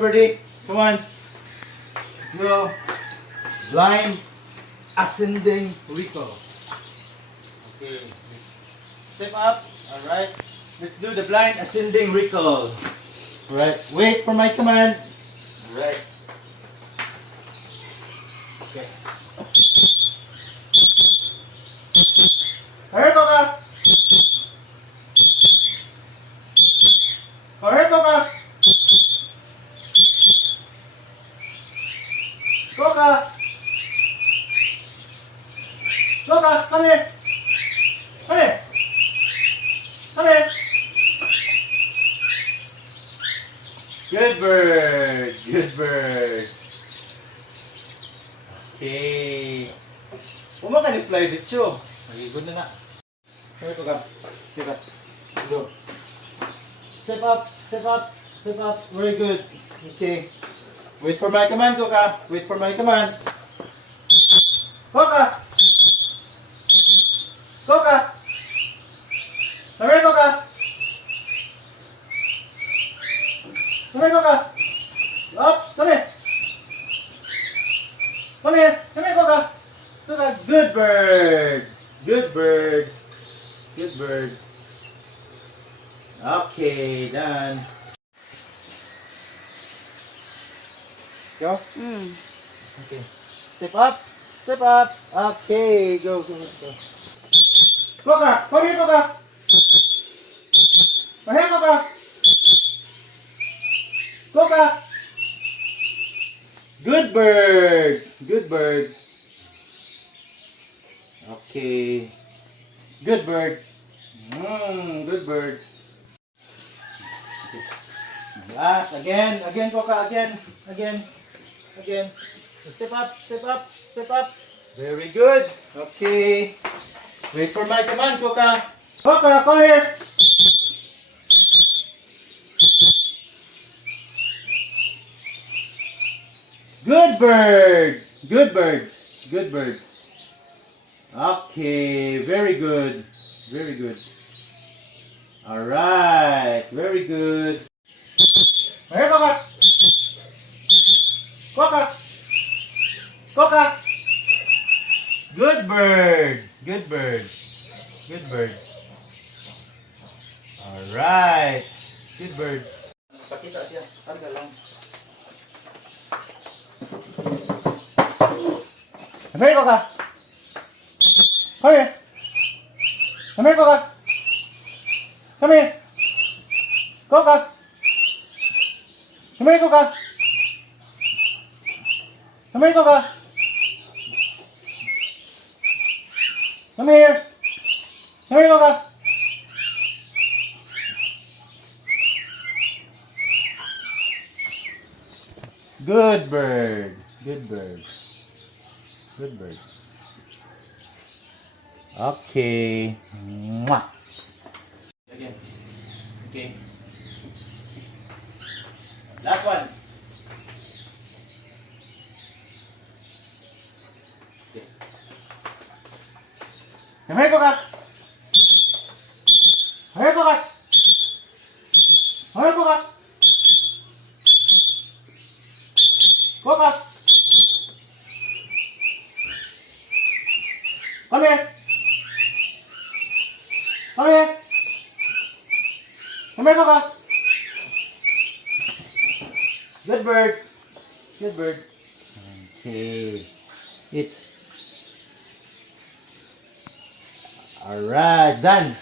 ready? Come on. Let's go. Blind ascending recall. Okay. Step up. Alright. Let's do the blind ascending recall. Alright. Wait for my command. Alright. Okay. Hurry, COCKA! Hurry, COCKA! COCKA! COCKA, come here! Come here! Come here! Good bird! Good bird! Okay. Huwag ka ni-fly dito. Good na na. Here, COCKA. Step up. Go. Step up. Step up. Step up. Very good. Okay. Wait for my command, COCKA. Wait for my command. COCKA. COCKA. Come here, COCKA. Come here, COCKA. Up. Come here. Come here. Come here, COCKA. COCKA. Good bird. Good bird. Good bird. Okay, done. Go. Okay. Step up. Step up. Okay, go. Go. COCKA, come here, COCKA. Come here, COCKA. COCKA. Good bird. Good bird. Okay. Good bird. Good bird. Okay. Last, again, COCKA, again. Step up, step up, step up. Very good. Okay. Wait for my command, COCKA. COCKA, come here. Good bird. Good bird. Good bird. Okay, very good. Very good. Alright, very good. Here, COCKA. COCKA. COCKA. Good bird. Good bird. Good bird. Alright. Good bird. Pakita siya. Karga lang. Here, COCKA. Come here. Come here, COCKA. Come here. COCKA. Come here, COCKA. Come here, COCKA. Come here. Come here, COCKA. Good bird. Good bird. Good bird. Okay. Mwah. Again. Okay. Last one. Okay. Come here, COCKA. Come here, COCKA. Come here, COCKA. COCKA. Come here. Come here. Come here, COCKA. Good bird. Good bird. Okay. Eat. Alright, done.